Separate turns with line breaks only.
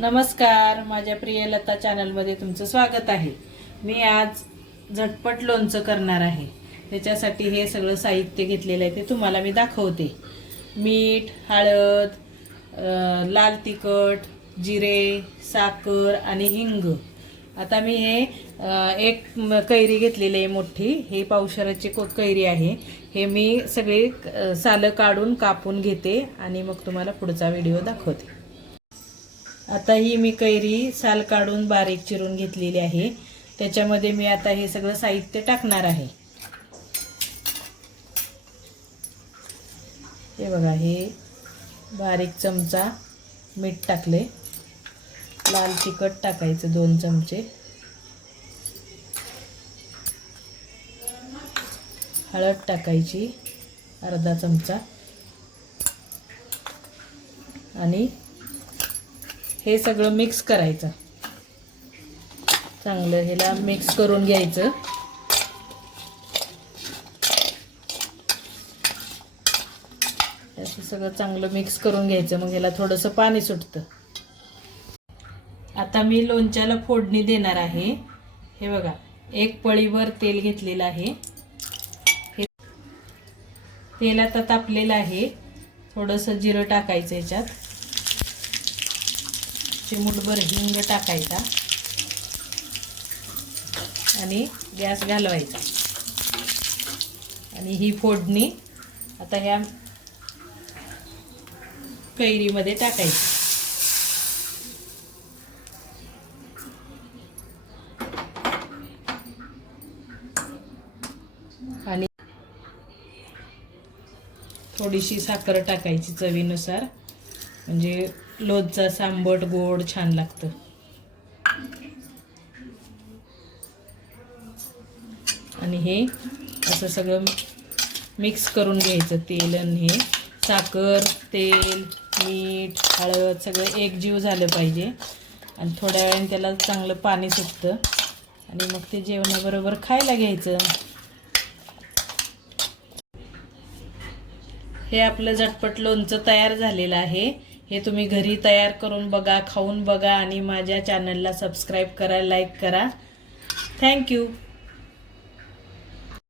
नमस्कार माझ्या प्रिय लता चॅनलमध्ये तुमचं स्वागत आहे. मी आज झटपट लोणचं करणार आहे. त्याच्यासाठी हे सगळं साहित्य घेतलेलं आहे ते तुम्हाला मी दाखवते. मीठ हळद लाल तिखट जिरे साखर आणि हिंग. आता मी हे एक कैरी घेतलेली आहे मोठी. हे पावशराची को कैरी आहे. हे मी सगळे सालं काढून कापून घेते आणि मग तुम्हाला पुढचा व्हिडिओ दाखवते. आता ही मी कैरी साल काढून बारीक चिरून घेतलेली आहे. त्याच्यामध्ये मी आता हे सगळं साहित्य टाकणार आहे. हे बघा हे बारीक चमचा मीठ टाकले. लाल तिखट टाकायचं दोन चमचे. हळद टाकायची अर्धा चमचा. आणि हे सगळं मिक्स करायचं. चांगलं ह्याला मिक्स करून घ्यायचं. असं सगळं चांगलं मिक्स करून घ्यायचं. मग ह्याला थोडंसं पाणी सुटतं. आता मी लोणच्याला फोडणी देणार आहे. हे बघा एक पळीवर तेल घेतलेलं आहे. हे तेल आता तापलेलं आहे. थोडंसं जिरं टाकायचं याच्यात चिमूटभर हिंग टाकायचा. आणि गॅस घालवायचा. आणि ही फोडणी आता ह्या कैरीमध्ये टाकायची. आणि थोडीशी साखर टाकायची चवीनुसार. म्हणजे लोणचं आंबट गोड छान लागतं. आणि हे असं सगळं मिक्स करून घ्यायचं तेल आणि हे. साखर तेल मीठ हळद सगळं एकजीव झालं पाहिजे. आणि थोड्या वेळाने त्याला चांगलं पाणी सुटतं. आणि मग ते जेवणाबरोबर खायला घ्यायचं. हे आपलं झटपट लोणचं तयार झालेलं आहे. हे तुम्ही घरी तयार करून बघा खाऊन बघा आणि माझ्या चॅनलला सबस्क्राईब करा लाईक करा. थँक्यू